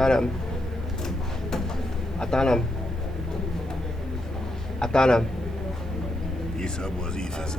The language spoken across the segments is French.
Atanam. Atanam. Atanam. İsa boğazı iyi fesi.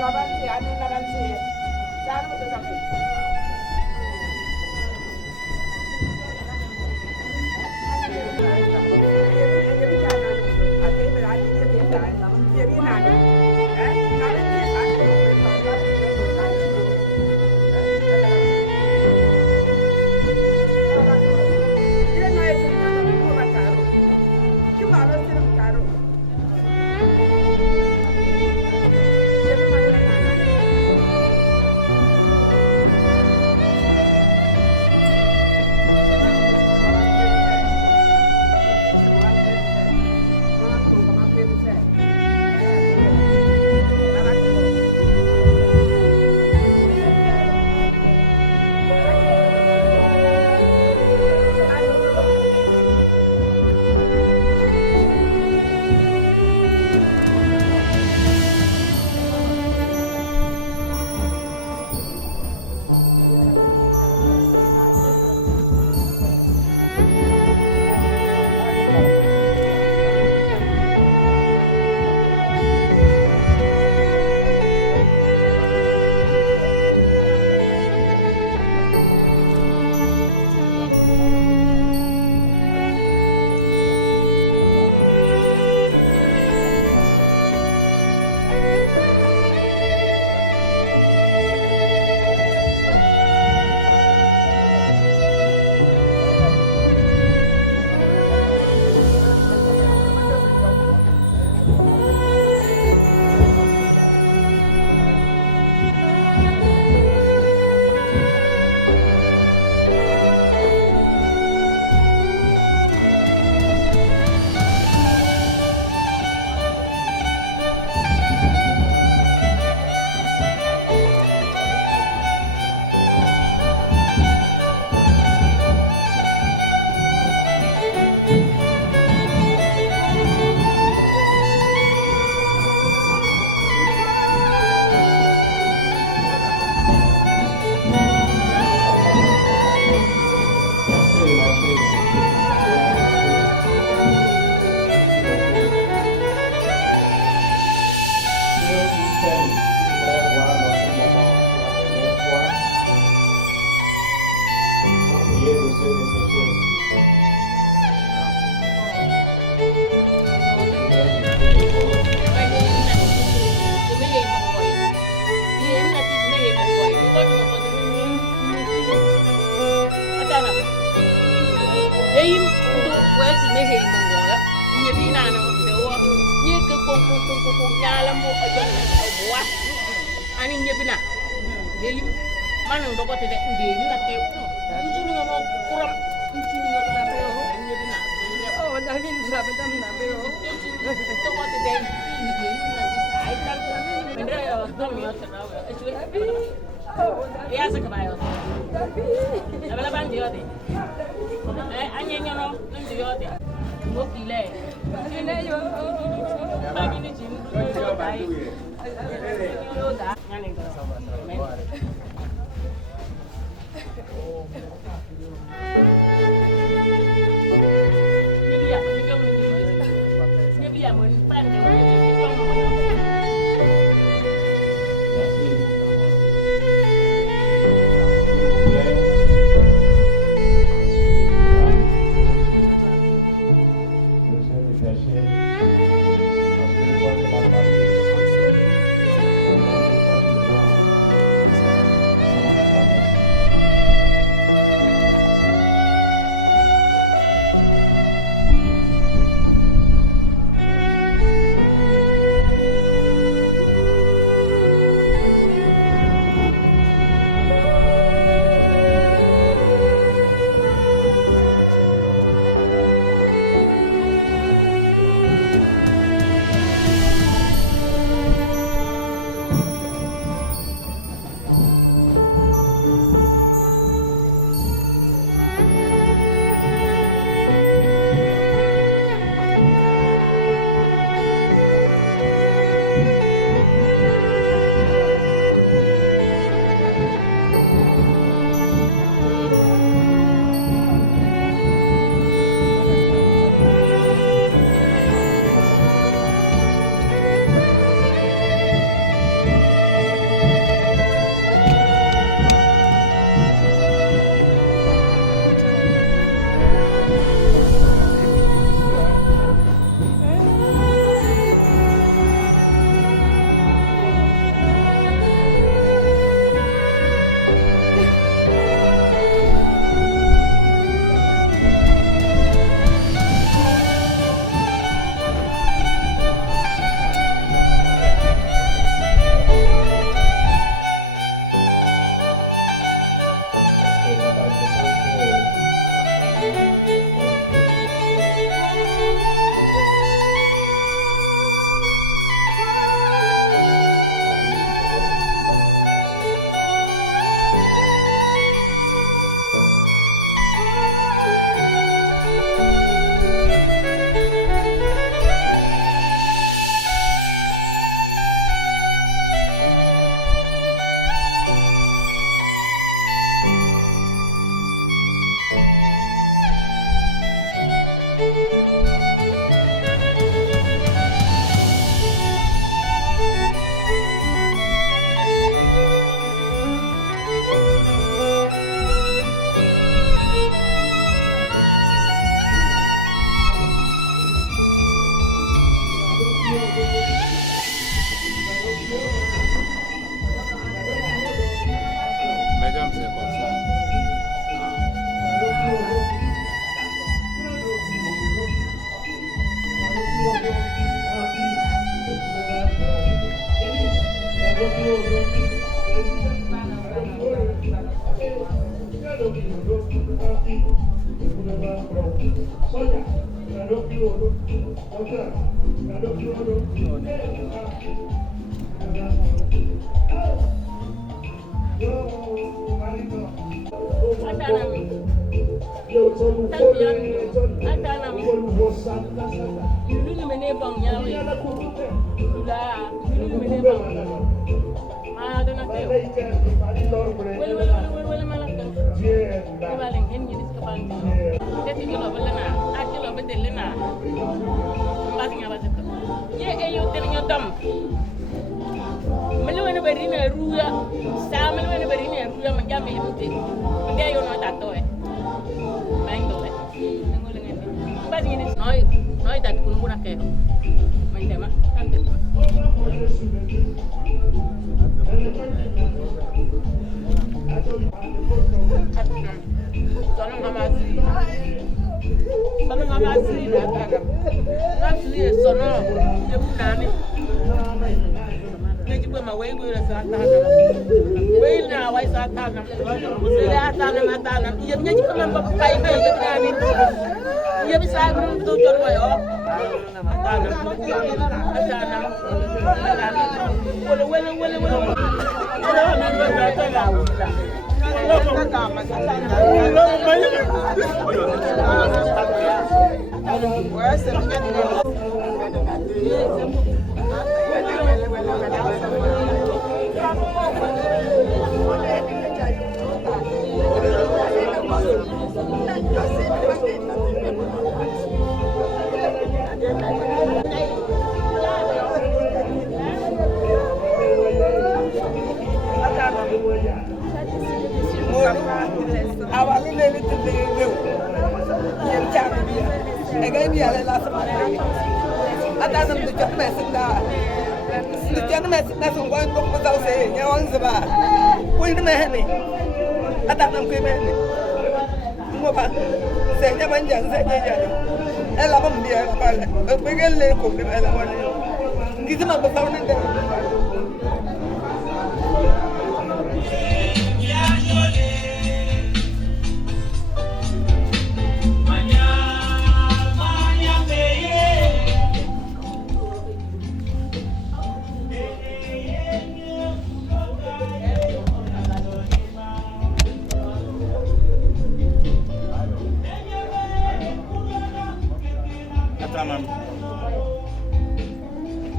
L'avancée, année l'avancée. Ça nous fait taper.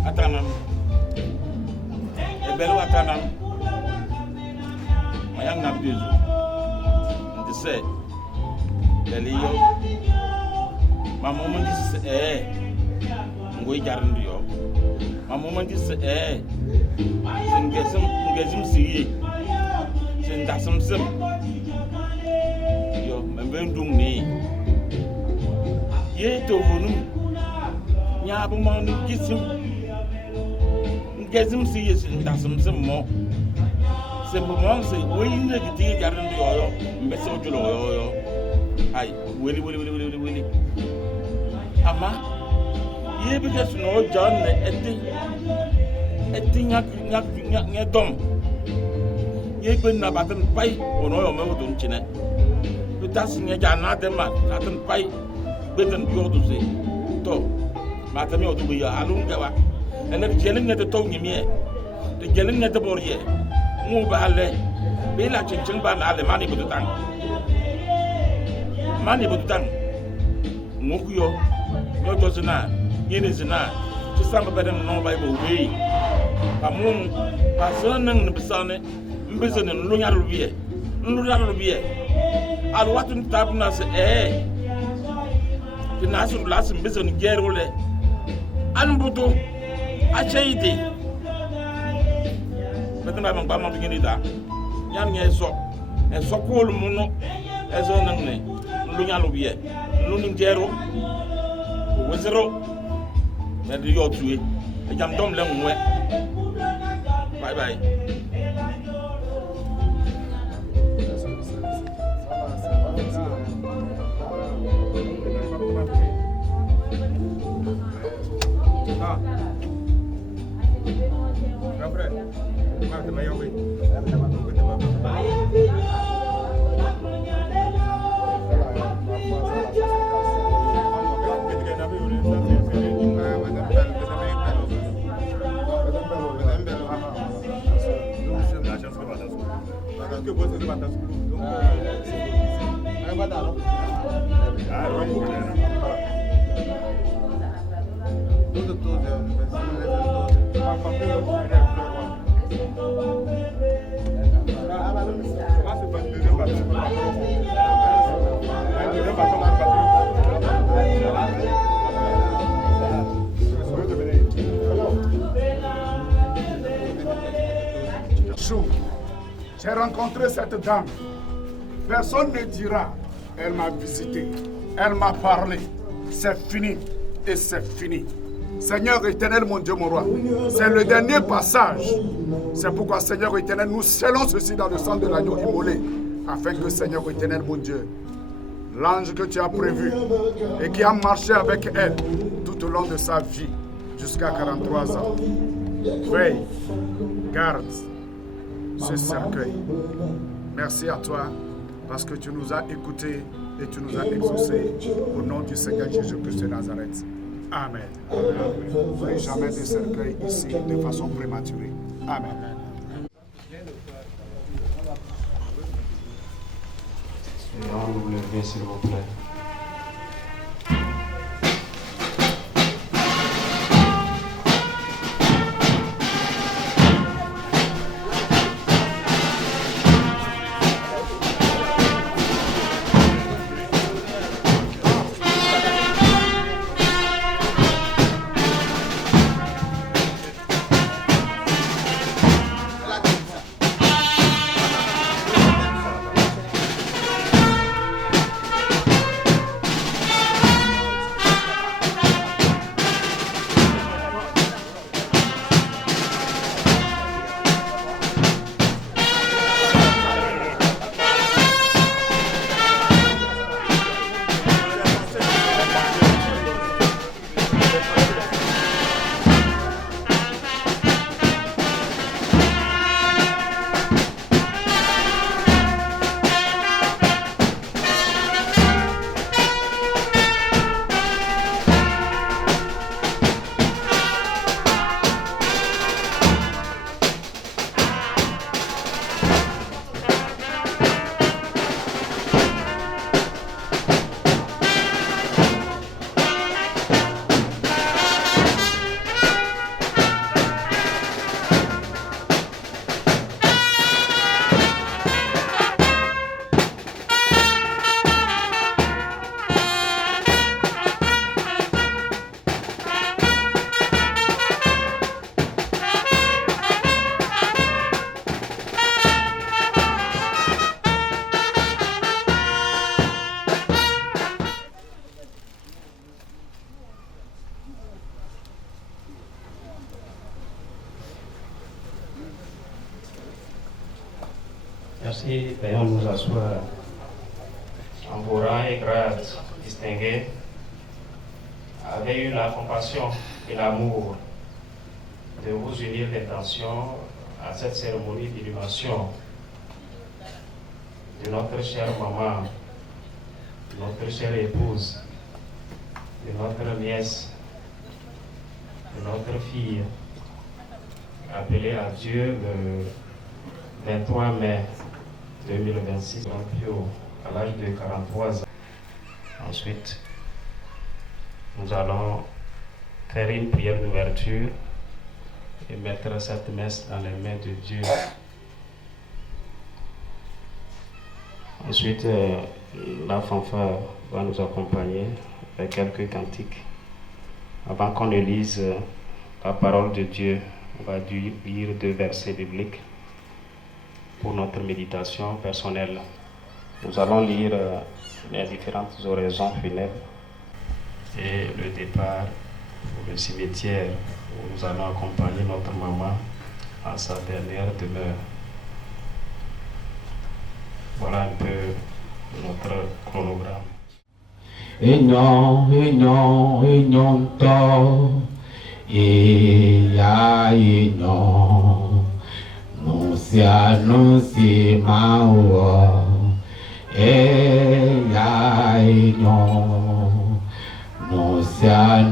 Atanam. Ebelu atanam. Mayang nabdezu. Ndise. Deliyo. Mamomo ndise ngoi jarndiyo. Mamomo ndise ngezim siye. Ndasam sim. Yo, mbendung ni. Ye to vonum. Nyabu mo ni gisim. Ngezim siye ndasam sim mo. Sembo mo se weyinde giti jarndiyo yo. Mbese ojulo yo. Ay, weli. Ama ye bi kesu no John eti nyak dom. Ye gbe na baten pai ono yo mewo dun chine. Utas nya jana de ma baten pai beten bi odu se. To mata mi odu bi ya alun gawa. Ene jelin ne to nyimie. De jelin ne de borye. Mu ba le. Be la chinchin ba na le mani bu tan. Mani bu tan. Ngokuyo. Yo to zina. Yene zina. Chisamba bedem no Bible we. Pamun pasonan bisane. Mbizene nlunya rubiye alwatu tabuna se tinasu las mbizene gerole anbuto acheide betana bang bama bingini da yan ngeso eso kol muno ezo nangne nlunya rubiye nlunin gero wezero medi yo tuwe jam dom le nwe bye J'ai rencontré cette dame. Personne ne dira, elle m'a visité, elle m'a parlé. C'est fini et c'est fini. Seigneur éternel, mon Dieu, mon roi, c'est le dernier passage. C'est pourquoi, Seigneur éternel, nous scellons ceci dans le sang de l'agneau immolé, afin que, Seigneur éternel, mon Dieu, l'ange que tu as prévu et qui a marché avec elle tout au long de sa vie, jusqu'à 43 ans, veille, garde ce cercueil. Merci à toi parce que tu nous as écoutés et tu nous as exaucés au nom du Seigneur Jésus-Christ de Nazareth. Amen. Ne fais jamais de cercueil ici de façon prématurée. Amen. On vous lever s'il vous plaît. Merci, veuillons nous asseoir en vos rangs et grades distingués, avez eu la compassion et l'amour de vous unir d'intention à cette cérémonie d'inhumation de notre chère maman, de notre chère épouse, de notre nièce, de notre fille, appelée à Dieu le 23 mai 2026, à l'âge de 43 ans. Ensuite, nous allons faire une prière d'ouverture et mettre cette messe dans les mains de Dieu. Ensuite, la fanfare va nous accompagner avec quelques cantiques. Avant qu'on ne lise la parole de Dieu, on va lire 2 versets bibliques pour notre méditation personnelle. Nous allons lire les différentes oraisons funèbres et le départ pour le cimetière où nous allons accompagner notre maman à sa dernière demeure. Voilà un peu notre chronogramme. Nusi mawo ya inyo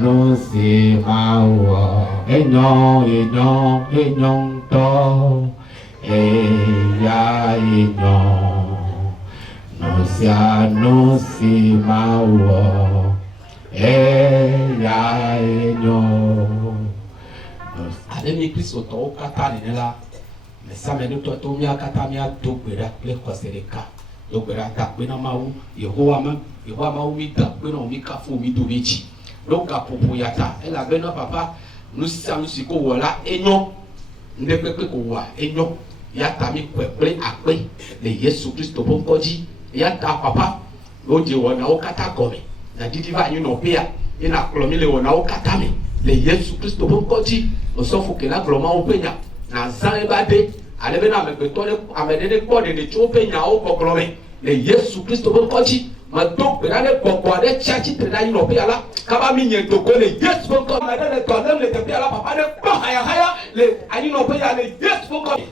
Nusi mawo inyo to ya inyo Nusi mawo ya inyo Alemi Kristo to kata ni la mais ça me doit to mi akata mi adogbera le kosereka dogbera ta pe na mawu Yehowa ma mi ta pe na mi ka fu mi do meji donc apopo yata e la be na papa nous si ko wala enyo nde pe ko wa enyo yata mi kweple akpe le Yesu Kristo bonkoji yata papa lo je wona o kata gome na didi va yin no pia ina klomi le wona o kata mi le Yesu Kristo bonkoji o so fu ke la gloma o penya na zan ebade alebe na meketole amedede kode de chopenya o koklome le Yesu Kristo bonkoji ma do berane kokwa de chachi tena yin no pia la kaba mi nyeto ko le Yesu bonkoji ma de tolem le tepia la papa de ko haya le ayin no pia le Yesu bonkoji.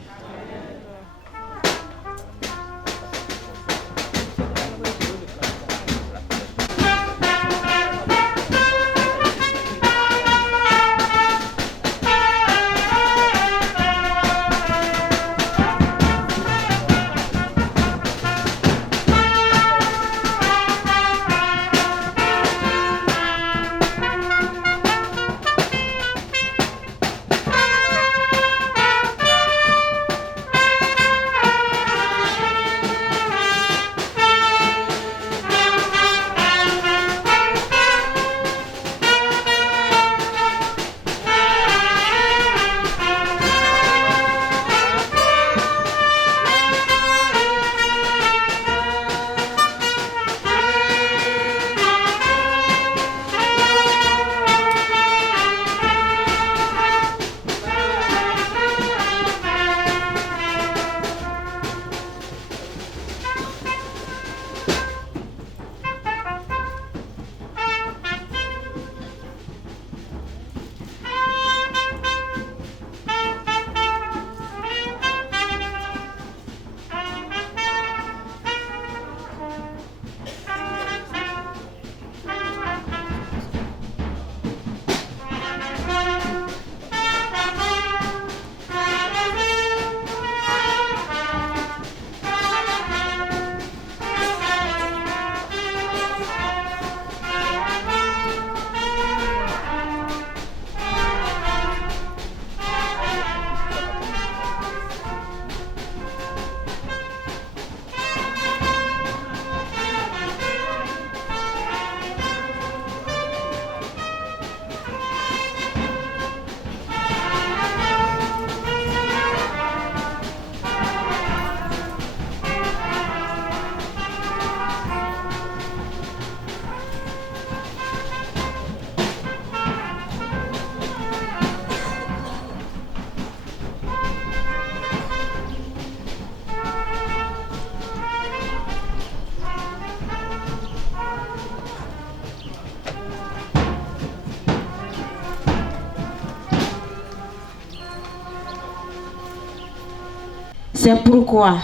C'est pourquoi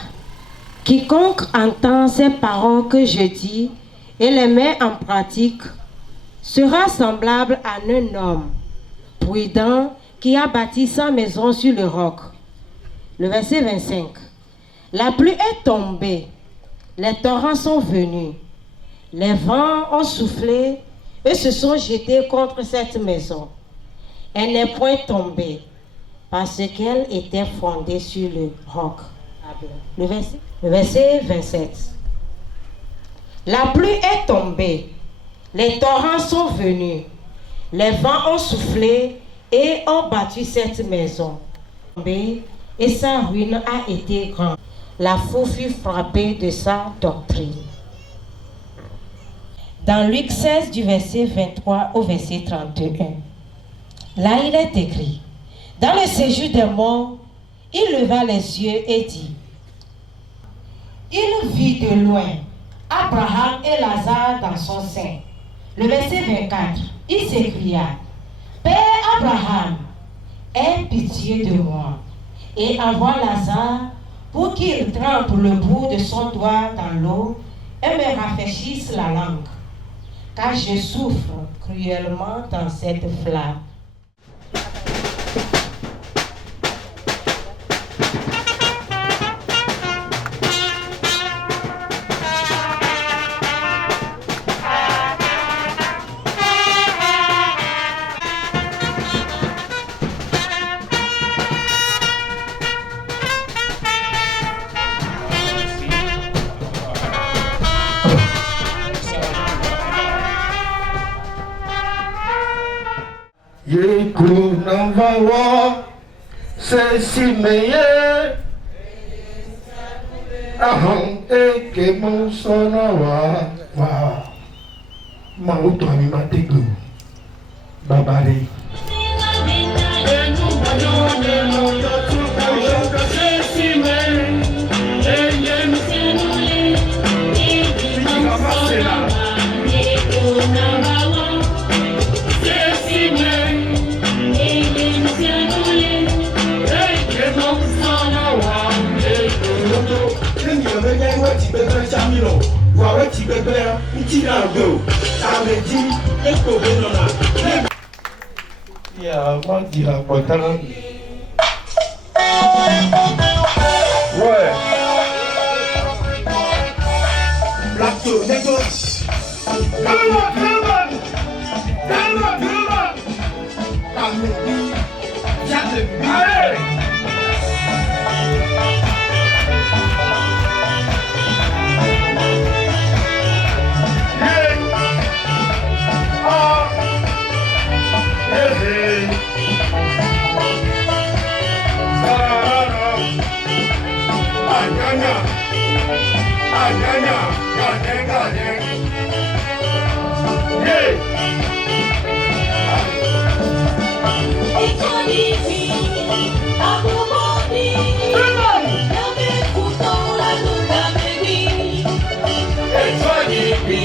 quiconque entend ces paroles que je dis et les met en pratique sera semblable à un homme prudent qui a bâti sa maison sur le roc. Le verset 25. La pluie est tombée, les torrents sont venus, les vents ont soufflé et se sont jetés contre cette maison. Elle n'est point tombée parce qu'elle était fondée sur le roc. Le verset 27. La pluie est tombée, les torrents sont venus, les vents ont soufflé et ont battu cette maison. Et sa ruine a été grande. La foule fut frappée de sa doctrine. Dans Luc 16, du verset 23 au verset 31, là il est écrit: dans le séjour des morts, il leva les yeux et dit, il vit de loin Abraham et Lazare dans son sein. Le verset 24, il s'écria, Père Abraham, aie pitié de moi et envoie Lazare pour qu'il trempe le bout de son doigt dans l'eau et me rafraîchisse la langue, car je souffre cruellement dans cette flamme. Yeku nambawa sesimeye aham eke monsonawa wa mauto ami matego babare Ya, moi dire à quoi t'as ouais. Plateau, négoce. Calme-moi.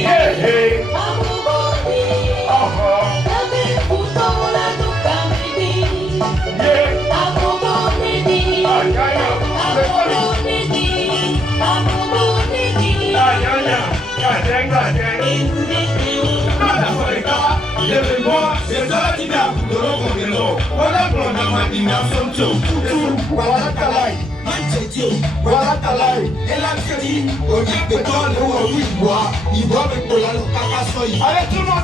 Allez. Allez, tout le monde.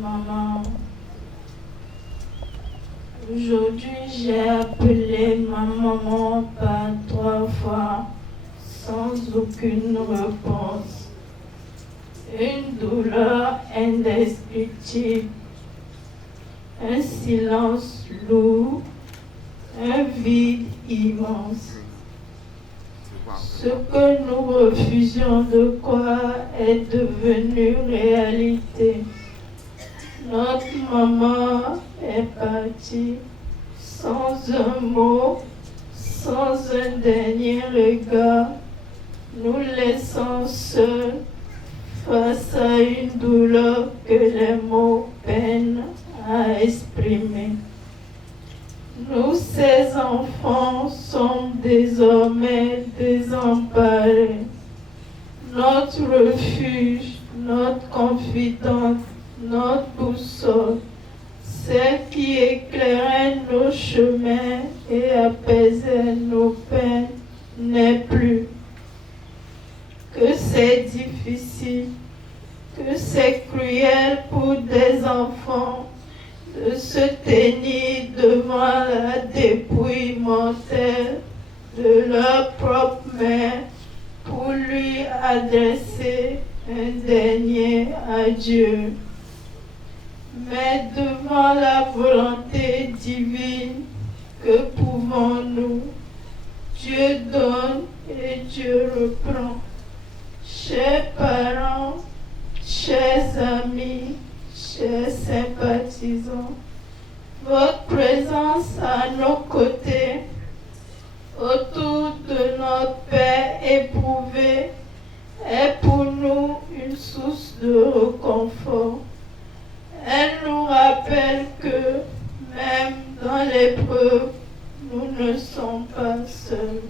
Maman, aujourd'hui j'ai appelé ma maman par 3 fois sans aucune réponse. Une douleur indescriptible, un silence lourd, un vide immense. Ce que nous refusions de croire est devenu réalité. Notre maman est partie sans un mot, sans un dernier regard, nous laissant seuls face à une douleur que les mots peinent à exprimer. Nous, ses enfants, sommes désormais désemparés. Notre refuge, notre confidente, notre boussole, celle qui éclairait nos chemins et apaisait nos peines, n'est plus. Que c'est difficile, que c'est cruel pour des enfants de se tenir devant la dépouille mortelle de leur propre mère pour lui adresser un dernier adieu. Mais devant la volonté divine, que pouvons-nous? Dieu donne et Dieu reprend. Chers parents, chers amis, chers sympathisants, votre présence à nos côtés, autour de notre Père éprouvé, est pour nous une source de réconfort. Elle nous rappelle que même dans l'épreuve, nous ne sommes pas seuls.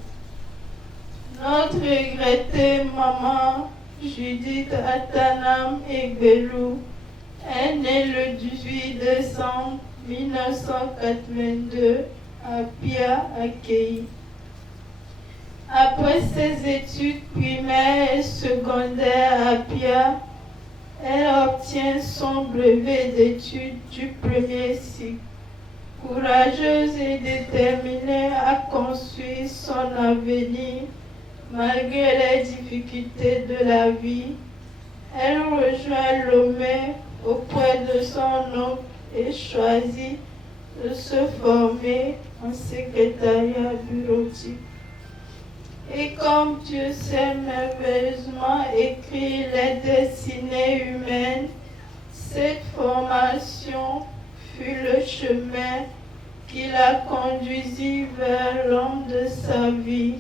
Notre regrettée maman, Judith Atanam Egbelou, est née le 18 décembre 1982 à Pia, à Kei. Après ses études primaires et secondaires à Pia, elle obtient son brevet d'études du premier cycle. Courageuse et déterminée à construire son avenir malgré les difficultés de la vie, elle rejoint Lomé auprès de son oncle et choisit de se former en secrétariat bureautique. Et comme Dieu sait merveilleusement écrire les destinées humaines, cette formation fut le chemin qui la conduisit vers l'homme de sa vie,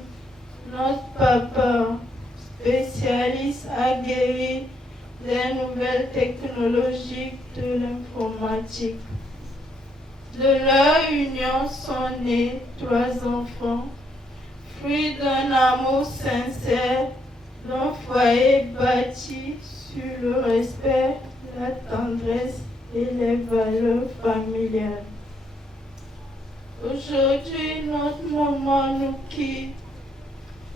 notre papa, spécialiste aguerri des nouvelles technologies de l'informatique. De leur union sont nés 3 enfants, fruit d'un amour sincère, d'un foyer bâti sur le respect, la tendresse et les valeurs familiales. Aujourd'hui, notre maman nous quitte,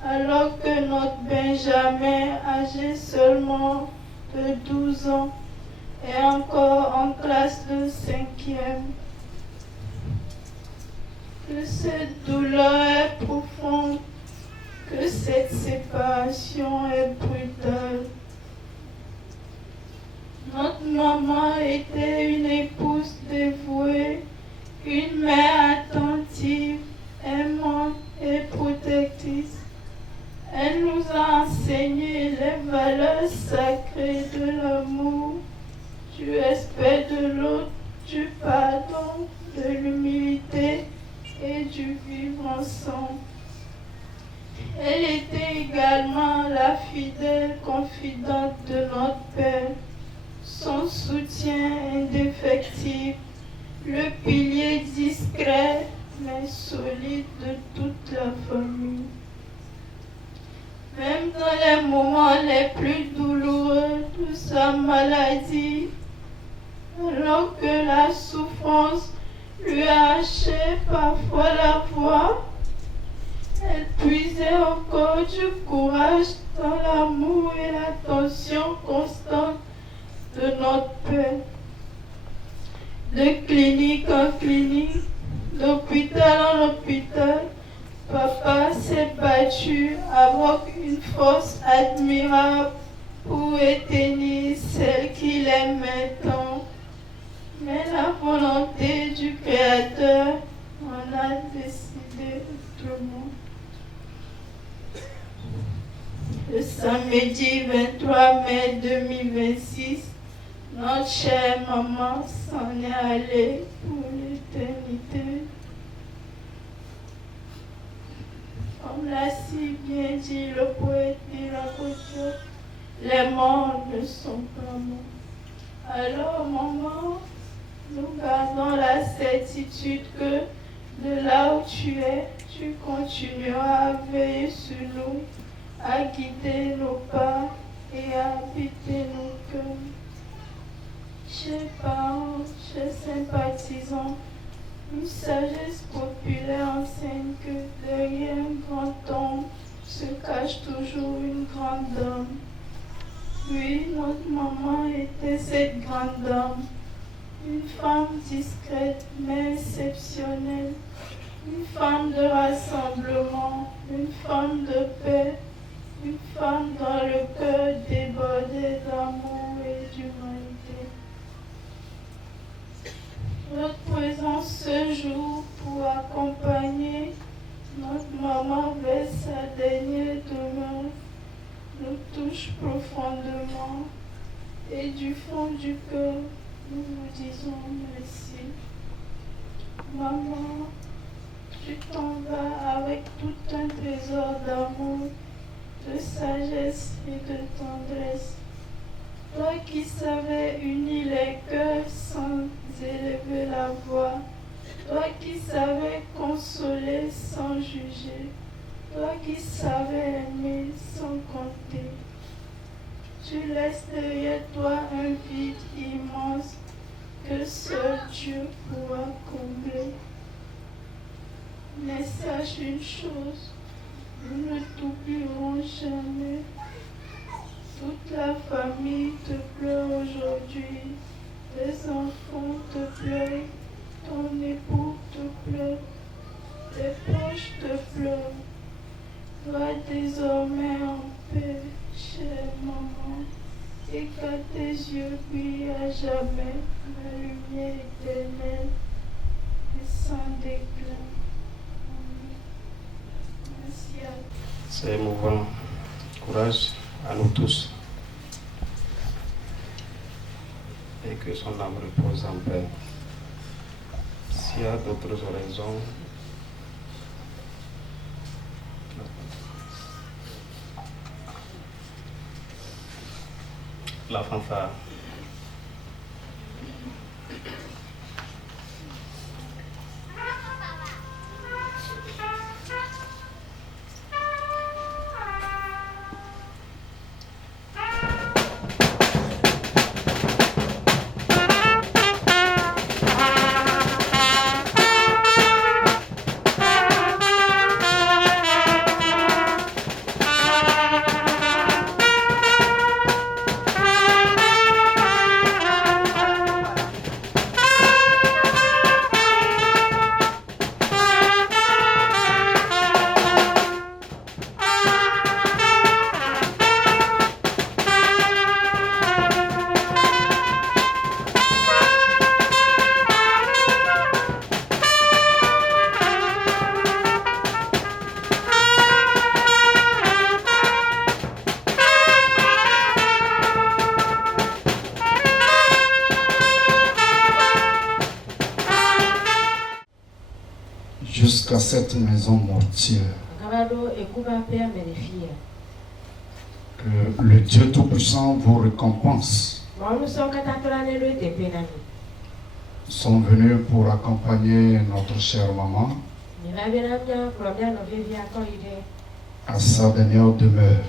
alors que notre Benjamin, âgé seulement de 12 ans, est encore en classe de 5e. Que cette douleur est profonde, que cette séparation est brutale. Notre maman était une épouse dévouée, une mère attentive, aimante et protectrice. Elle nous a enseigné les valeurs sacrées de l'amour, du respect de l'autre, du pardon, de l'humilité et du vivre ensemble. Elle était également la fidèle confidente de notre Père, son soutien indéfectible, le pilier discret mais solide de toute la famille. Même dans les moments les plus douloureux de sa maladie, alors que la souffrance lui arrachait parfois la voix, elle puisait encore du courage dans l'amour et l'attention constante de notre Père. De clinique en clinique, d'hôpital en hôpital, papa s'est battu avec une force admirable pour éteindre celle qu'il aimait tant. Mais la volonté du Créateur en a décidé autrement. Le samedi 23 mai 2026, notre chère maman s'en est allée pour l'éternité. Comme l'a si bien dit le poète Miracodio, les morts ne sont pas morts. Alors, maman, nous gardons la certitude que De là où tu es, tu continueras à veiller sur nous, à guider nos pas et à habiter nos cœurs. Chers parents, chers sympathisants, une sagesse populaire enseigne que derrière un grand homme se cache toujours une grande dame. Oui, notre maman était cette grande dame, une femme discrète mais exceptionnelle, une femme de rassemblement, une femme de paix, une femme dont le cœur débordait d'amour et d'humanité. Notre présence ce jour pour accompagner notre maman vers sa dernière demeure nous touche profondément et du fond du cœur, nous vous disons merci. Maman, tu t'en vas avec tout un trésor d'amour, de sagesse et de tendresse. Toi qui savais unir les cœurs sans élever la voix, toi qui savais consoler sans juger, toi qui savais aimer sans compter. Tu laisses derrière toi un vide immense que seul Dieu pourra combler. Mais sache une chose, nous ne t'oublierons jamais. Toute la famille te pleure aujourd'hui, les enfants te pleurent, ton époux te pleure, tes proches te pleurent. Va désormais en paix, chère maman, et qu'à tes yeux brille à jamais la lumière éternelle et sans déclin. Merci à toi. C'est émouvant. Courage à nous tous. Et que son âme repose en paix. S'il y a d'autres oraisons, la fanfare. Jusqu'à cette maison mortière, que le Dieu Tout-Puissant vous récompense. Nous sommes venus pour accompagner notre chère maman à sa dernière demeure.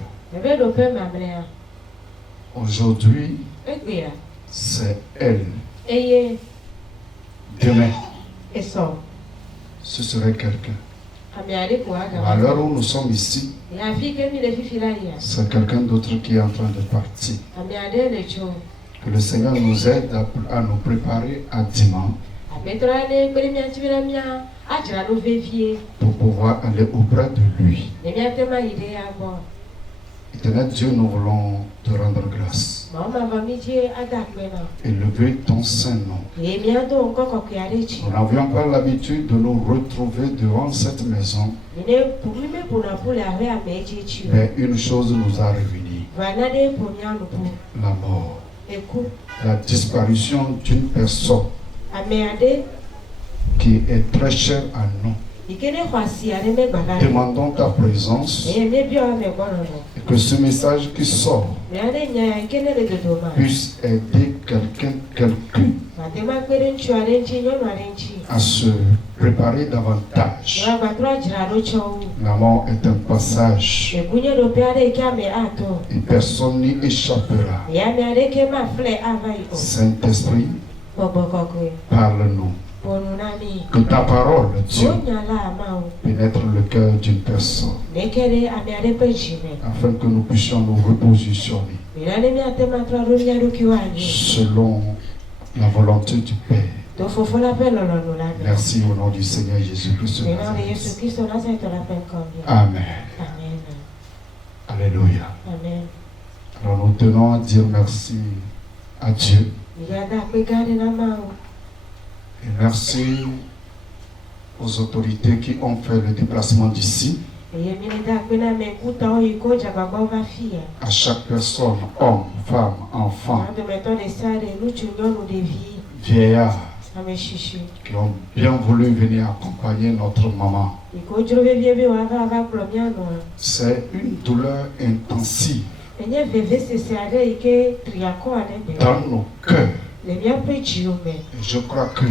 Aujourd'hui, c'est elle. Demain, ce serait quelqu'un. À l'heure où nous sommes ici, c'est quelqu'un d'autre qui est en train de partir. Que le Seigneur nous aide à nous préparer à dimanche pour pouvoir aller auprès de lui. Éternel Dieu, nous voulons te rendre grâce. Élever ton saint nom. Nous n'avions pas l'habitude de nous retrouver devant cette maison. Mais une chose nous a réunis. La mort. La disparition d'une personne qui est très chère à nous. Demandons ta présence et que ce message qui sort puisse aider quelqu'un à se préparer davantage. La mort est un passage et personne n'y échappera. Saint-Esprit, parle-nous. Que ta parole, Dieu, pénètre le cœur d'une personne afin que nous puissions nous repositionner selon la volonté du Père. Merci au nom du Seigneur Jésus-Christ. Amen. Alléluia. Alors nous tenons à dire merci à Dieu. Et merci aux autorités qui ont fait le déplacement d'ici. À chaque personne, homme, femme, enfant, vieillards, qui ont bien voulu venir accompagner notre maman. C'est une douleur intensive dans nos cœurs. Et je crois que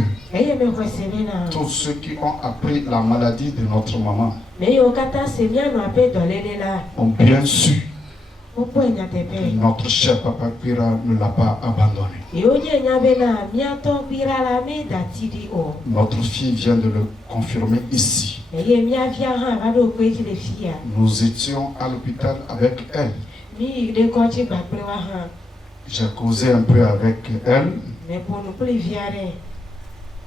tous ceux qui ont appris la maladie de notre maman ont bien su que notre cher Papa Pira ne l'a pas abandonné. Notre fille vient de le confirmer ici. Nous étions à l'hôpital avec elle. J'ai causé un peu avec elle.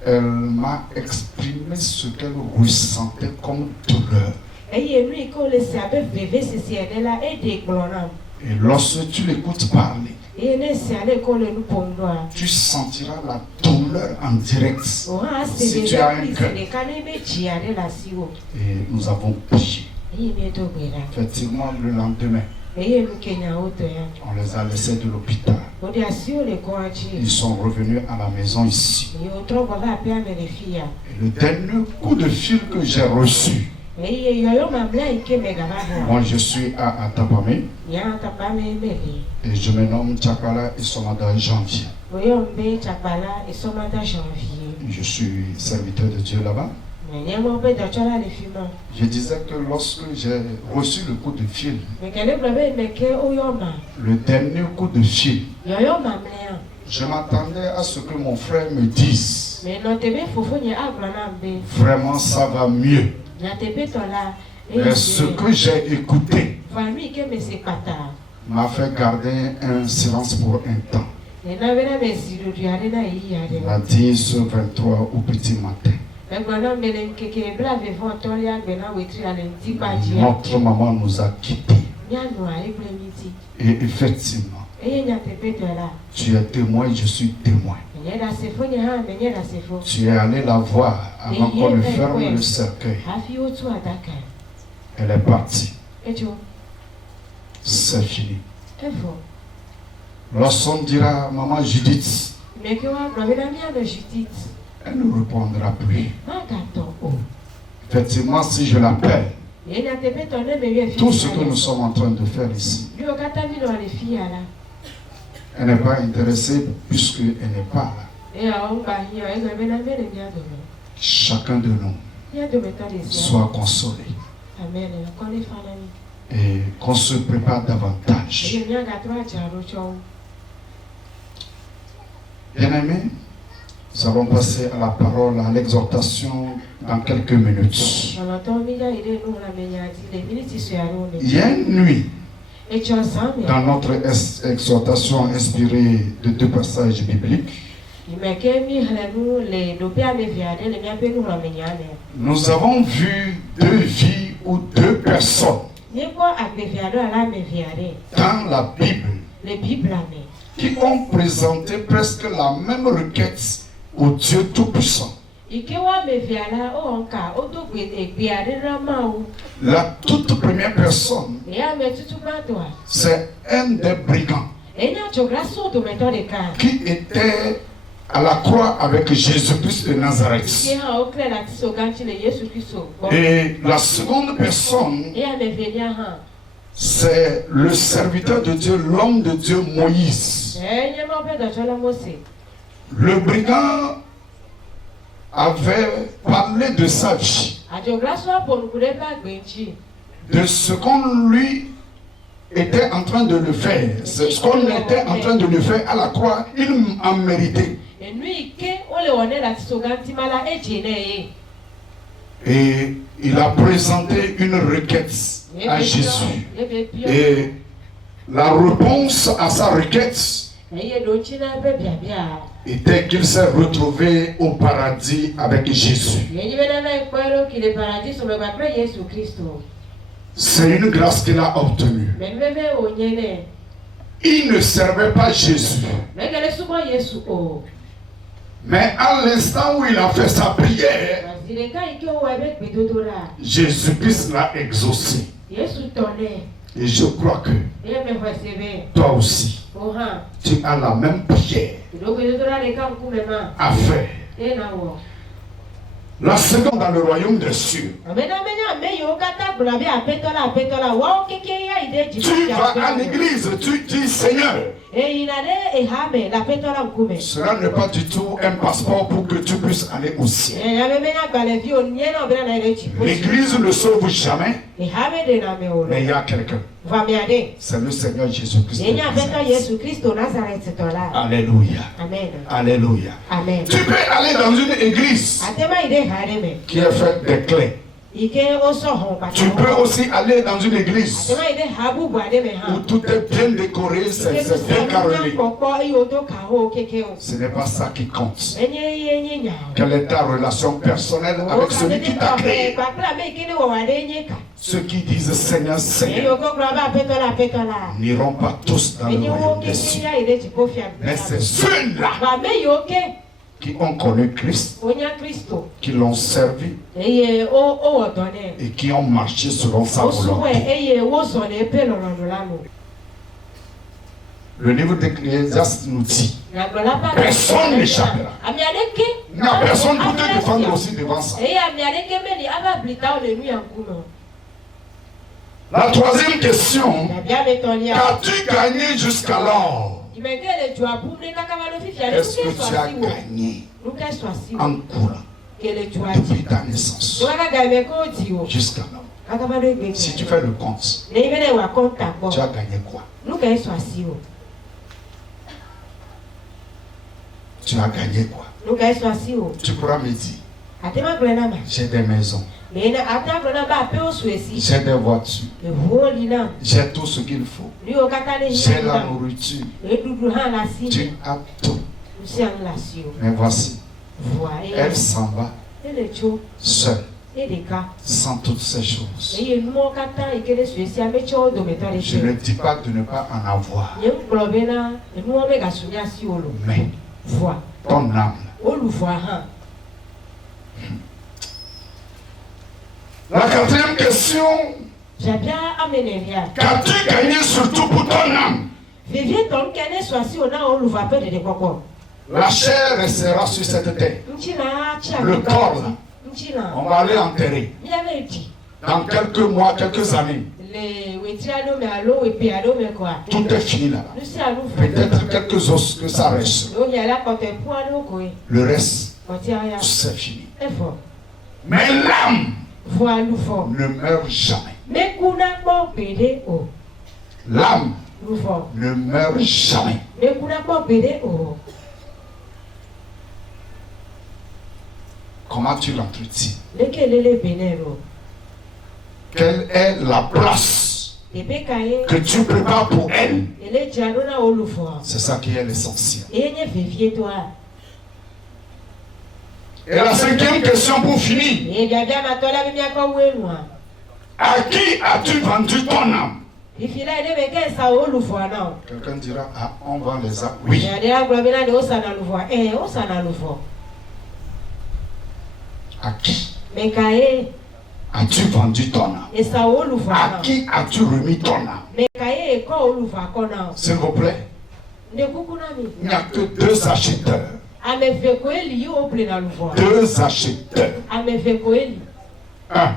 Elle m'a exprimé ce qu'elle ressentait comme douleur. Et lorsque tu l'écoutes parler, tu sentiras la douleur en direct. Si tu as un cœur. Et nous avons prié. Effectivement, le lendemain, on les a laissés de l'hôpital. Ils sont revenus à la maison ici. Et le dernier coup de fil que j'ai reçu, moi je suis à Atapamé et je me nomme Tchakala et Somada Janvier. Je suis serviteur de Dieu là-bas. Je disais que lorsque j'ai reçu le coup de fil, le dernier coup de fil, je m'attendais à ce que mon frère me dise: vraiment ça va mieux. Mais ce que j'ai écouté m'a fait garder un silence pour un temps. Il m'a dit ce 23 au petit matin: notre maman nous a quittés. Et effectivement, tu es témoin, je suis témoin. Tu es allé la voir avant qu'on ne ferme le cercueil. Elle est partie. C'est fini. Lorsqu'on dira maman Judith, elle ne répondra plus. Effectivement, si je l'appelle, tout ce que nous sommes en train de faire ici, elle n'est pas intéressée puisqu'elle n'est pas là. Chacun de nous soit consolé et qu'on se prépare davantage. Bien-aimés, nous allons passer à la parole, à l'exhortation dans quelques minutes. Il y a une nuit, dans notre exhortation inspirée de deux passages bibliques, nous avons vu deux vies ou deux personnes dans la Bible qui ont présenté presque la même requête au Dieu Tout-Puissant. La toute première personne, c'est un des brigands qui était à la croix avec Jésus-Christ de Nazareth. Et la seconde personne, c'est le serviteur de Dieu, l'homme de Dieu Moïse. Le brigand avait parlé de sa vie, de ce qu'on lui était en train de le faire, ce qu'on était en train de le faire à la croix, il en méritait. Et il a présenté une requête à Jésus. Et la réponse à sa requête était qu'il s'est retrouvé au paradis avec Jésus. C'est une grâce qu'il a obtenue. Il ne servait pas Jésus. Mais à l'instant où il a fait sa prière, Jésus-Christ l'a exaucé. Et je crois que toi aussi, tu as la même prière à faire. La seconde dans le royaume des cieux. Tu vas à l'église, tu dis Seigneur. Cela n'est pas du tout un passeport pour que tu puisses aller au ciel. L'église ne sauve jamais. Mais il y a quelqu'un. C'est le Seigneur Jésus-Christ. Alléluia. Amen. Alléluia. Amen. Tu peux aller dans une église qui est faite de clés. Tu peux aussi aller dans une église où tout est bien décoré, c'est bien carrelé. Ce n'est pas ça qui compte. Quelle est ta relation personnelle avec celui qui t'a créé? Ceux qui disent Seigneur, Seigneur n'iront pas tous dans le royaume des cieux. Mais c'est ceux-là qui ont connu Christ, qui l'ont servi et qui ont marché selon sa volonté. Le livre d'Ecclésiaste nous dit, personne n'échappera. Non, personne ne peut te défendre aussi devant ça. La troisième question, qu'as-tu gagné jusqu'alors? Est-ce que tu as gagné en courant depuis ta naissance jusqu'à là? Si tu fais le compte, tu as gagné quoi? Tu as gagné quoi? Tu pourras me dire, j'ai des maisons, j'ai des voitures, j'ai tout ce qu'il faut, j'ai la nourriture, tu as tout. Mais voici, elle s'en va seule, sans toutes ces choses. Je ne dis pas de ne pas en avoir, mais ton âme. La quatrième question, qu'as-tu gagné surtout pour ton âme? La chair restera sur cette terre. Le corps là, on va aller enterrer. Dans quelques mois, quelques années, tout est fini là-bas. Peut-être quelques os que ça reste. Le reste, c'est fini. Mais l'âme ne meurt jamais. L'âme ne meurt jamais. Comment tu l'entretiens? Quelle est la place que tu prépares pour elle? C'est ça qui est l'essentiel. Et la cinquième question pour finir. À qui as-tu vendu ton âme? Quelqu'un dira, ah, on vend les âmes. Oui. À qui as-tu vendu ton âme? À qui as-tu remis ton âme? S'il vous plaît, il n'y a que deux acheteurs. 2 acheteurs. 1.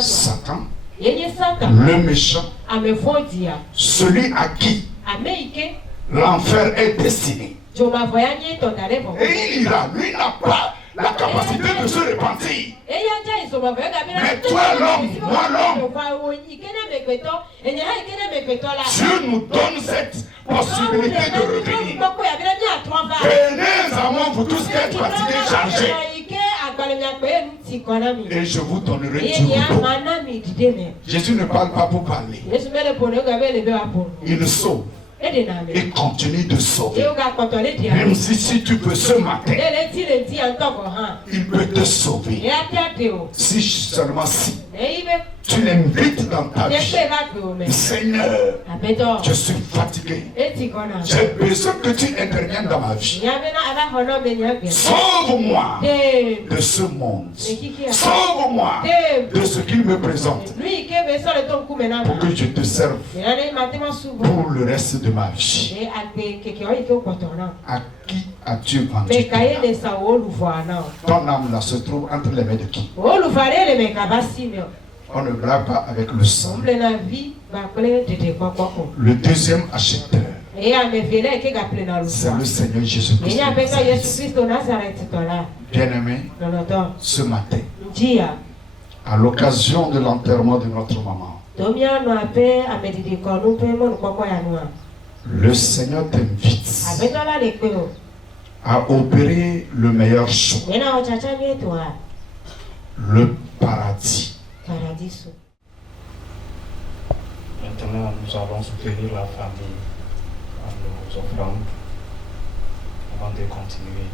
Satan, le méchant, celui à qui l'enfer est destiné. Et il ira, lui n'a pas la capacité de se repentir. Mais toi l'homme, moi l'homme, Dieu nous donne cette possibilité de revenir. Venez à moi, vous tous qui êtes fatigués, chargés, et je vous donnerai du repos. Jésus ne parle pas pour parler. Il sauve et continue de sauver. Même si tu peux ce matin, il peut te sauver. Si seulement si tu l'invites dans ta vie. Seigneur, je suis fatigué. J'ai besoin que tu interviennes dans ma vie. Sauve-moi de ce monde. Sauve-moi de ce qu'il me présente. Pour que je te serve pour le reste de ma vie. À qui as-tu vendu? Ton âme là se trouve entre les mains de qui? On ne blague pas avec le sang. Le deuxième acheteur, c'est le Seigneur Jésus-Christ. Bien-aimé, ce matin, à l'occasion de l'enterrement de notre maman, le Seigneur t'invite à opérer le meilleur choix, le paradis. Maintenant, nous allons soutenir la famille en nos offrandes avant de continuer.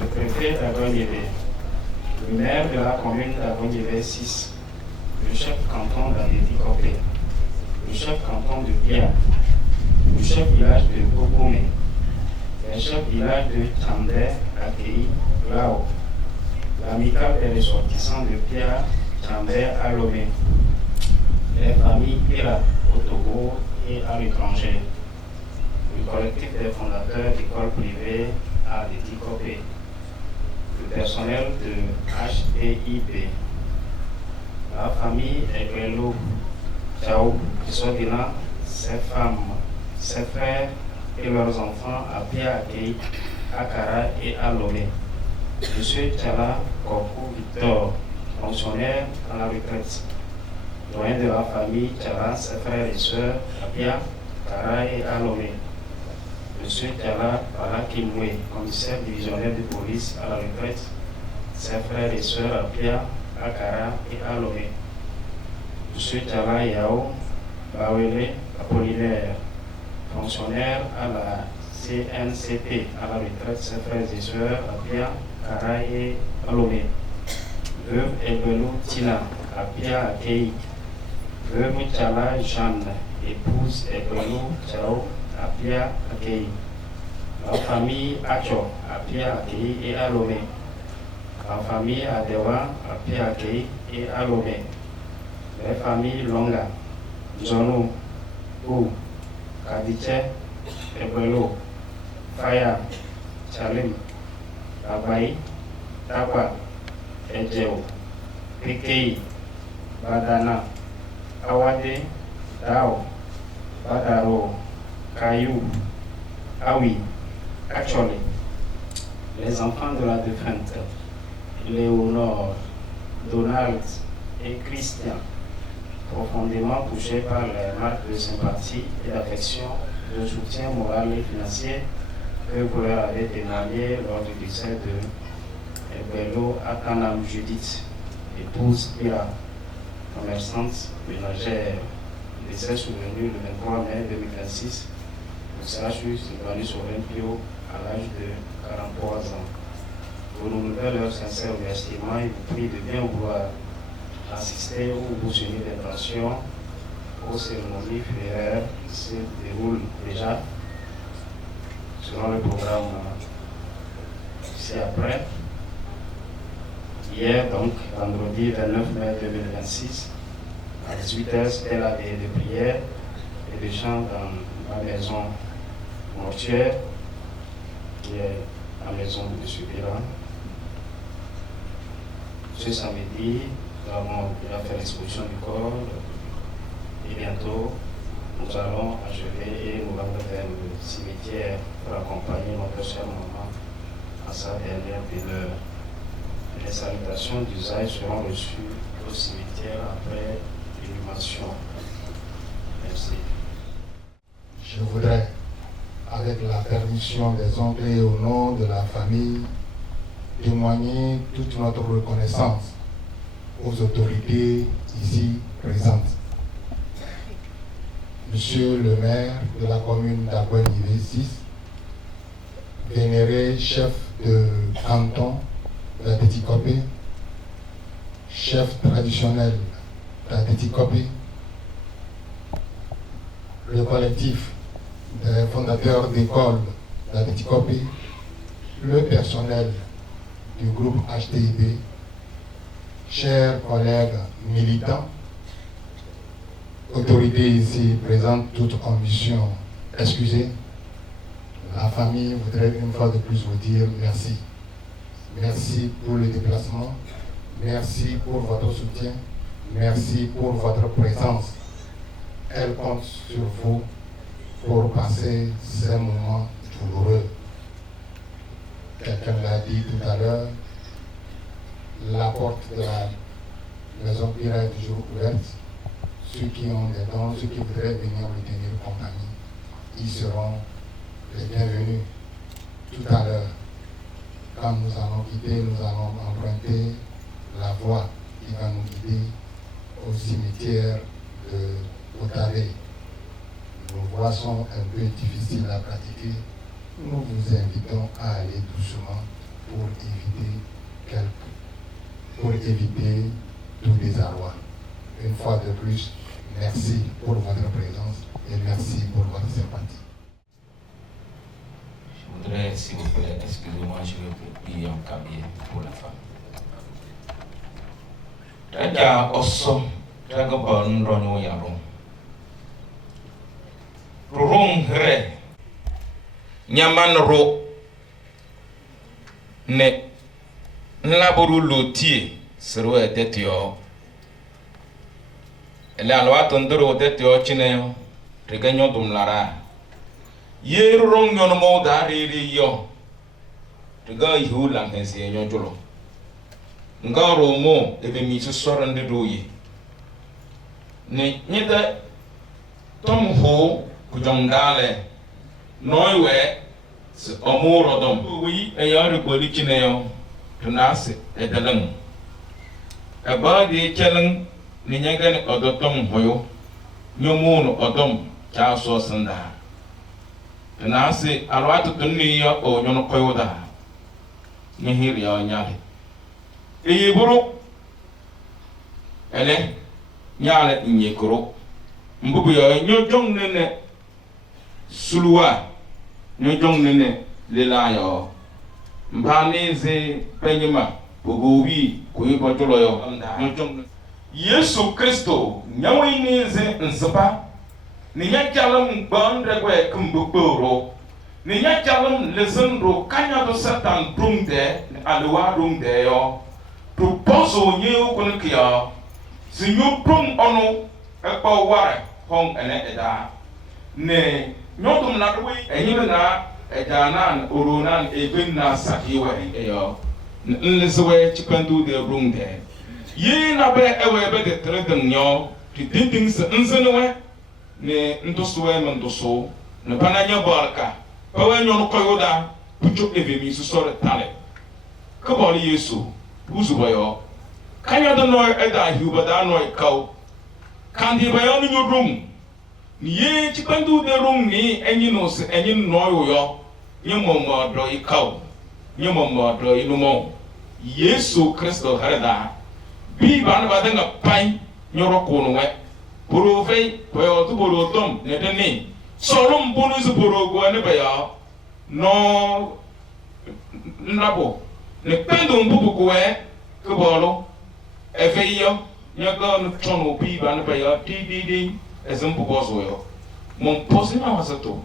Le préfet d'Agogne-Yévé, le maire de la commune d'Agogne-Yévé 6, le chef canton d'Adéti-Copé, le chef canton de Pia, le chef village de Bogomé, le chef village de Tandé, Akei, Lao, l'amicale des ressortissants de Pia, Tandé, Alomé, les familles Pira au Togo et à l'étranger, le collectif des fondateurs d'écoles privées à Adéti-Copé, le personnel de HTIP, la famille Egbelo Chao, qui sont venant, ses femmes, ses frères et leurs enfants à Pia-Akei, Akara et à Lomé. Monsieur Tchala Kokou Victor, fonctionnaire à la retraite. Loin de la famille Tchala, ses frères et sœurs à Pia, Akara et à Lomé. Monsieur Tchala Balakimwe, commissaire divisionnaire de police à la retraite. Ses frères et sœurs à Pia, Akara et à Lomé. Monsieur Tchala Yao Bawele Apollinaire, fonctionnaire à la CNCT à la retraite, ses frères et sœurs à Pia, Akara et à Lomé. Veuve Egbelo Tina à Pia Akei. Veuve Tchala Jeanne, épouse Egbelo Chao à Pia Akei. La famille Acho à Pia Akei et à Lomé. La famille Adewa à Pia Akei et à Lomé. Les familles Longa, Zono, Ou, Kadiche, Egbelo, Faya, Chalim, Abaï, Takwa, Ejeo, Pekei, Badana, Awade, Dao, Badaro, Kayou, Awi, Acholi. Les enfants de la défunte, Léonore, Donald et Christian, profondément touchés par les marques de sympathie et d'affection, de soutien moral et financier que vous leur avez témoigné lors du décès de Egbelo Akanam Judith, épouse Ira, commerçante ménagère, décès survenu le 23 mai 2026 au CHU Sylvanus Olympio à l'âge de 43 ans. Vous renouvelez leur sincère remerciement et vous prie de bien vouloir assister ou vous unir d'intention aux cérémonies funéraires qui se déroulent déjà selon le programme ci-après. Hier, donc, vendredi 29 mai 2026, à 18h, c'était la veillée de prière et de chant dans la maison mortuaire, qui est la maison de M. Biran. Ce samedi, nous avons déjà fait l'exposition du corps et bientôt nous allons achever et nous allons vers le cimetière pour accompagner notre chère maman à sa dernière demeure. Les salutations d'usage seront reçues au cimetière après l'inhumation. Merci. Je voudrais, avec la permission des oncles et au nom de la famille, témoigner toute notre reconnaissance aux autorités ici présentes. Monsieur le maire de la commune d'Agouin-Nivé 6, vénéré chef de canton d'Atetikopé, chef traditionnel d'Atetikopé, le collectif des fondateurs d'écoles d'Atetikopé, le personnel du groupe HTIB, chers collègues militants, autorités ici présentes, toute ambition excusée, la famille voudrait une fois de plus vous dire merci. Merci pour le déplacement, merci pour votre soutien, merci pour votre présence. Elle compte sur vous pour passer ces moments douloureux. Quelqu'un l'a dit tout à l'heure, la porte de la maison Pira est toujours ouverte. Ceux qui ont des dons, ceux qui voudraient venir lui tenir compagnie, ils seront les bienvenus. Tout à l'heure, quand nous allons quitter, nous allons emprunter la voie qui va nous guider au cimetière de Otave. Nos voies sont un peu difficiles à pratiquer. Nous vous invitons à aller doucement pour éviter tout désarroi. Une fois de plus, merci pour votre présence et merci pour votre sympathie. Je voudrais, s'il vous plaît, excusez-moi, je vais vous prier en cabier pour la femme. Raja osso, raga bon ronyo yarong. Rong re, nyaman ro, ne, nlaburu lotie suru etetio ele alwa tondoro tetio chineyo reganyo dumlara yeru ronyo no moda riri yo rega ihu langensi enyo jolo ngaro mo ebe mi su sorande doye ni nyida tom ho kujongdale noiwe se omuro dom wi eyari boli chineyo tunase edalang abadi chelang ni nyangane odotom hoyo nyomuno odom cha so sanda tunase alwatu tunni yo o nyono koyoda ni hiri yo nyale eyiburu ele nyale nyekoro mbubu yo nyojong nene suluwa nyojong nene lelayo mbanize penyima bogowi kuibo jolo yo nyojong Yesu Kristo nyawinize nzaba ni nyakalum bandre gwe kumbukoro ni nyakalum lezendro kanya do satan drumde alwa drumde yo to poso nyu kunkia sinyu prum onu ekpo ware hong ene eda ne nyotum na dwe enyibe na edanan urunan ebinna sakiwe eyo nlezwe chipandu de drumde ye na be ewe be de tredeng nyo ti dinding se nzenwe ne ndosuwe mendoso ne bananya barka pawe nyo no koyoda pucho evemi su sore tale ko boli Yesu uzu boyo kanya do no eda hiuba da no ikau kandi bayo nyo rum ni ye chipandu de rum ni enyi no se enyi no yo nyomo do ikau nyomo do inumo Yesu Kristo harada bi ban badanga pai nyoro kono we boro fei ko to boro tom ne deni solum bonu zu boro go ne baya no nabo ne pendo mbubu ko we ko bolo e fei yo nyaga no tono bi ban baya di ezembu bozo yo mon posi na wasato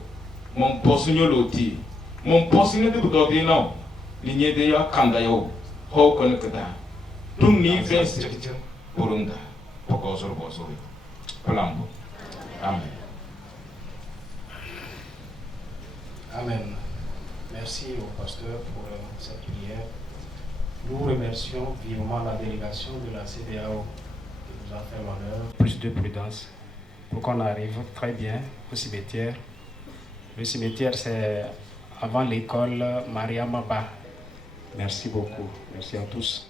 mon posi nyoloti mon posi ne de do di no linye de ya kanda yo ho ko ne kada tum ni fes burunda pokosor bosor palambo amen. Amen. Merci au pasteur pour cette prière. Nous remercions vivement la délégation de la CEDEAO qui nous a fait l'honneur. Plus de prudence pour qu'on arrive très bien au cimetière. Le cimetière, c'est avant l'école Maria Maba. Merci beaucoup. Merci à tous.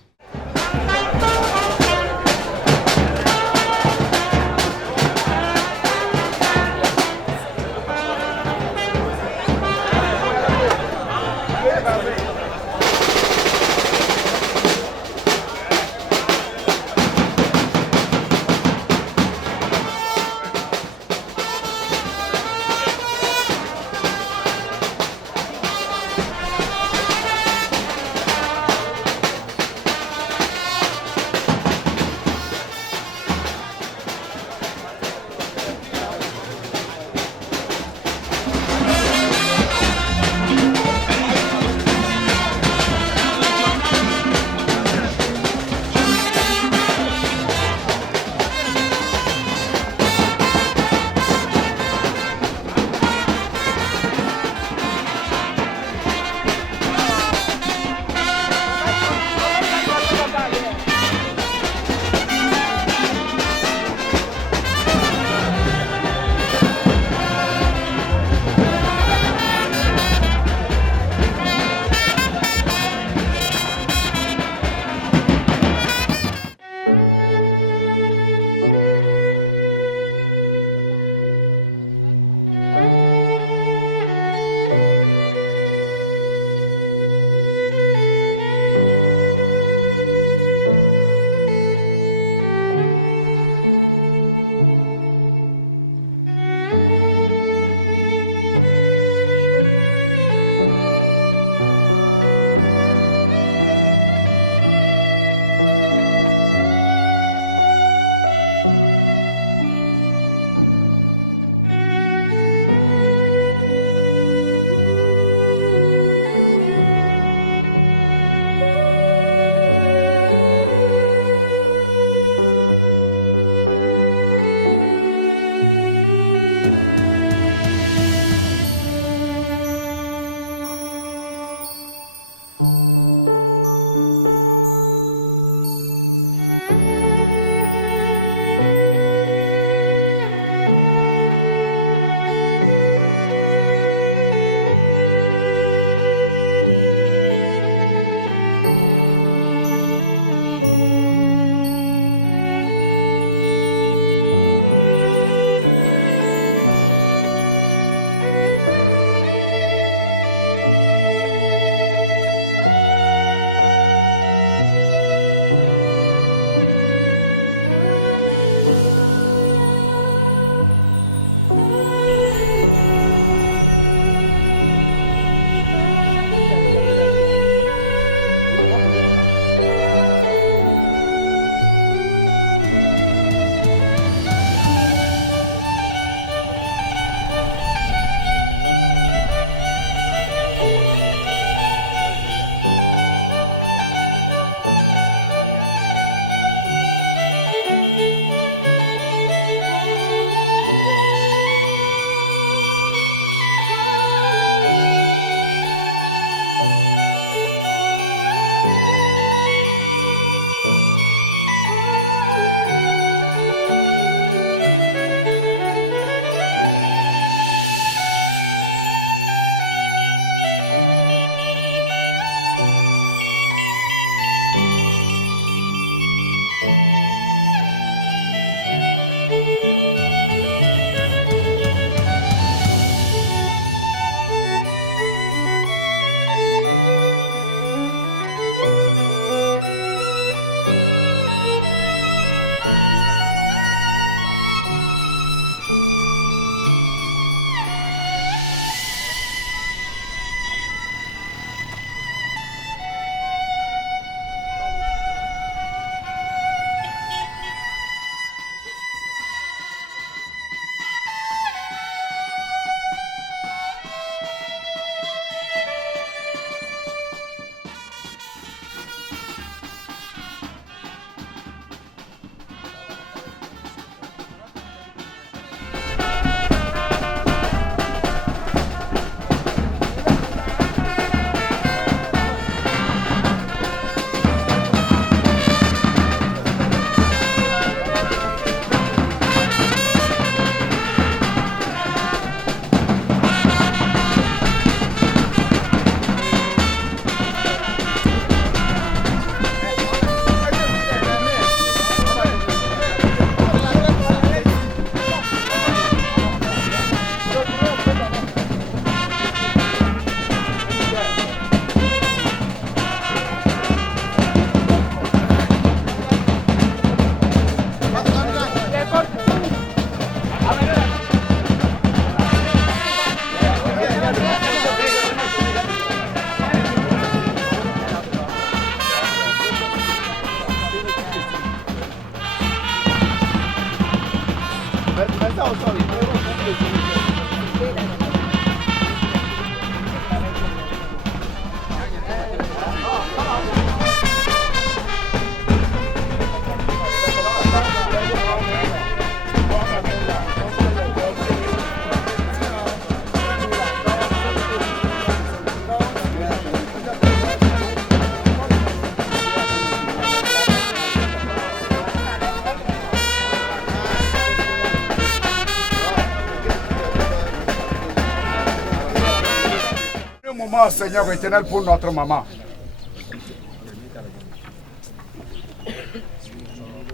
Seigneur éternel, pour notre maman.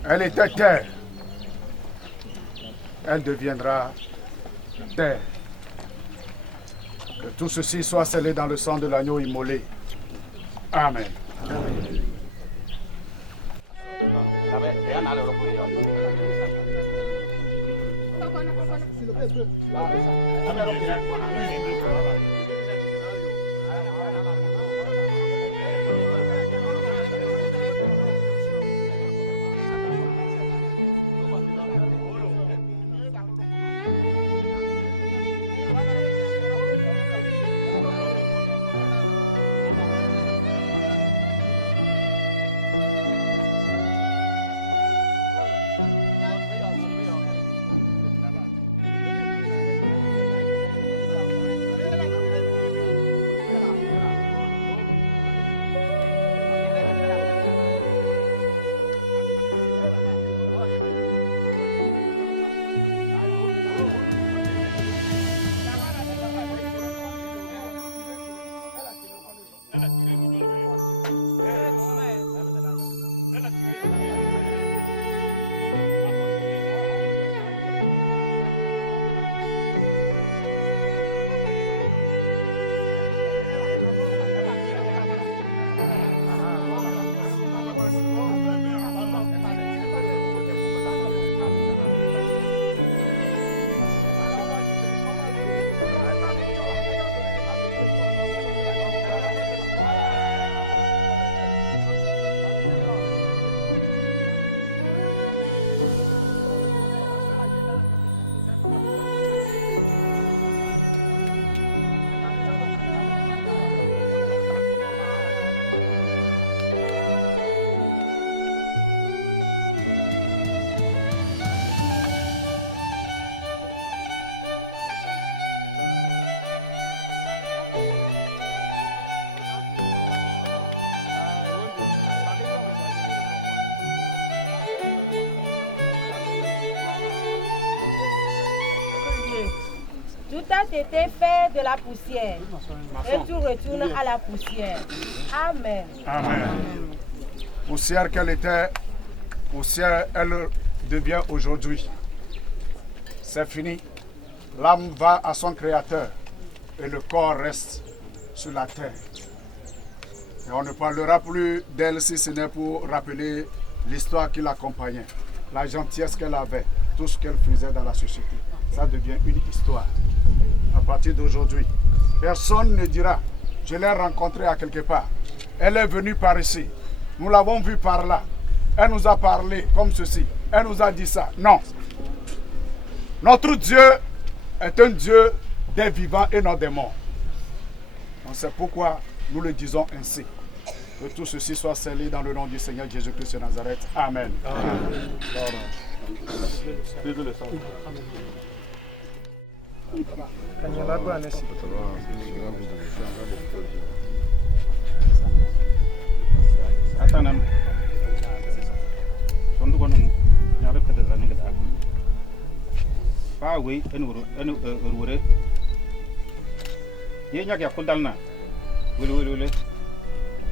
Elle était terre. Elle deviendra terre. Que tout ceci soit scellé dans le sang de l'agneau immolé. Amen. Tout a été fait de la poussière et tout retourne à la poussière. Amen. Amen. Poussière qu'elle était, poussière elle devient aujourd'hui. C'est fini. L'âme va à son créateur et le corps reste sur la terre. Et on ne parlera plus d'elle si ce n'est pour rappeler l'histoire qui l'accompagnait, la gentillesse qu'elle avait, tout ce qu'elle faisait dans la société. Ça devient une histoire. À partir d'aujourd'hui, personne ne dira « je l'ai rencontrée à quelque part, elle est venue par ici, nous l'avons vue par là, elle nous a parlé comme ceci, elle nous a dit ça ». Non. Notre Dieu est un Dieu des vivants et non des morts. On sait pourquoi nous le disons ainsi. Que tout ceci soit scellé dans le nom du Seigneur Jésus-Christ de Nazareth. Amen. Amen. Atanam sondu kono nyare kete zani kete pa we enure ye nyak ya kundalna wele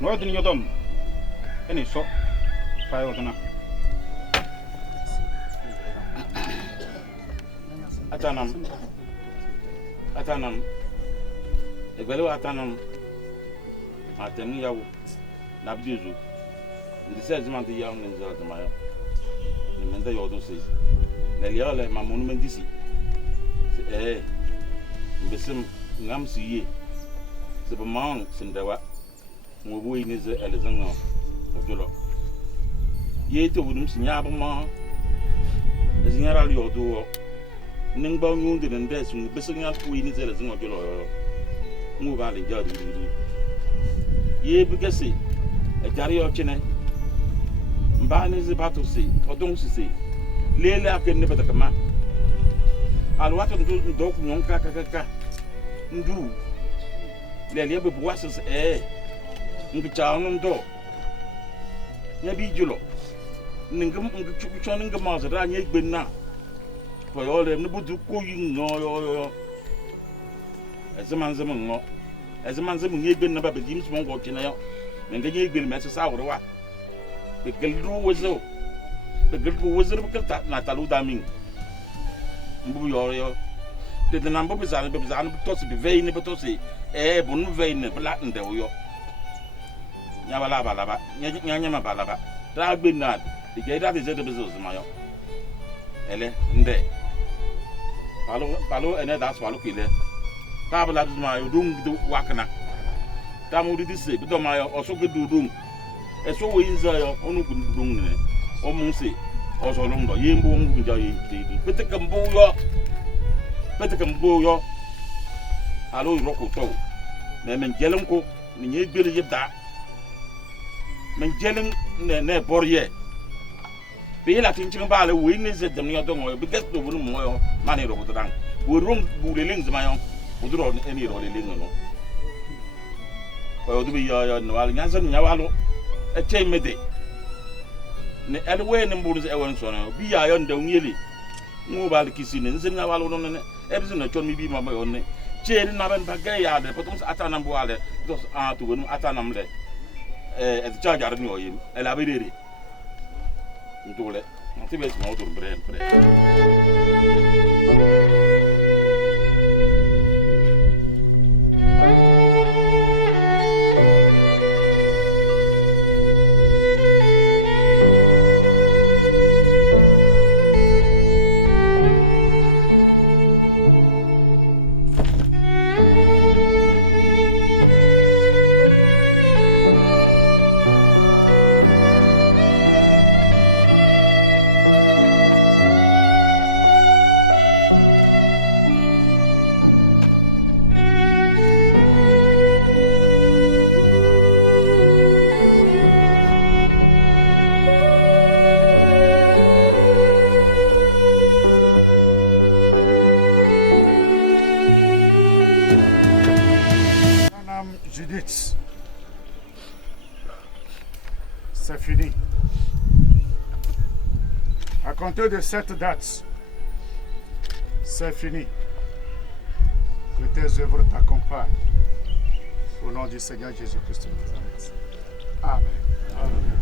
no dun yodom eni so fa yodna atanam egbele atanam atemi yawo na bdizu ndi se zimante yawo nza zamayo ni menda yodo se na liale ma monument disi mbesim ngam siye se ba mang sindawa ngobu ine ze elezanga ojolo ye to budum sinya ba ma zinyara yodo Ningba ngundi nende sungu besenga kuini zele zingo kilo ngu vale jadi ye bugasi e jari yo chene mbani zibatu si odong si lele akene betakama alwata ndu dok nyonka kaka ndu lele be buwasas ngi chaanu ndo nyabi julo ningam ngi chukuchon ngi mazara nye gbenna for all them no budu ko yin no yo ezeman ngo ezeman nye gbenna ba be dim smon go china yo nga nye gben me sa woro wa be geldu wozo be geldu wozo be kelta na talu daming mbu yo de nambo be zan to se be veine be to se bonu veine bla nde yo nya bala nya ma bala ba ta gbenna de ge da de ze de be zo ma yo ele nde palo ene das palo kile tabla duma yo dum du wakna tamu di se bi do ma yo oso ge dudum eso we inza yo onu gundum ne o mu se oso lo ndo yembo ngu ja yi di pete kambo yo alo ro ko to men jelen ko ni nye gbele yebda men jelen ne borye be la tin ba le we ni ze dem yo dongo be get to bunu mo yo mani ro ko dang we rom bu le ling zama yo udro ni ro le ling no ko du bi yo no wal nyanza nya walo e che mede ne el we ni mburu ze e won so no bi ya yo nda nyeli mu ba le kisi ne nzin nya walo no ne e bi na chon mi bi ma yo ne che ni na ben ba ga ya de potom ata na mbo ale dos a tu wonu ata na mle e cha jar ni o yim e la be de ndole ti be mo dur brem pre C'est fini. À compter de cette date, c'est fini. Que tes œuvres t'accompagnent. Au nom du Seigneur Jésus-Christ de Nazareth. Amen. Amen.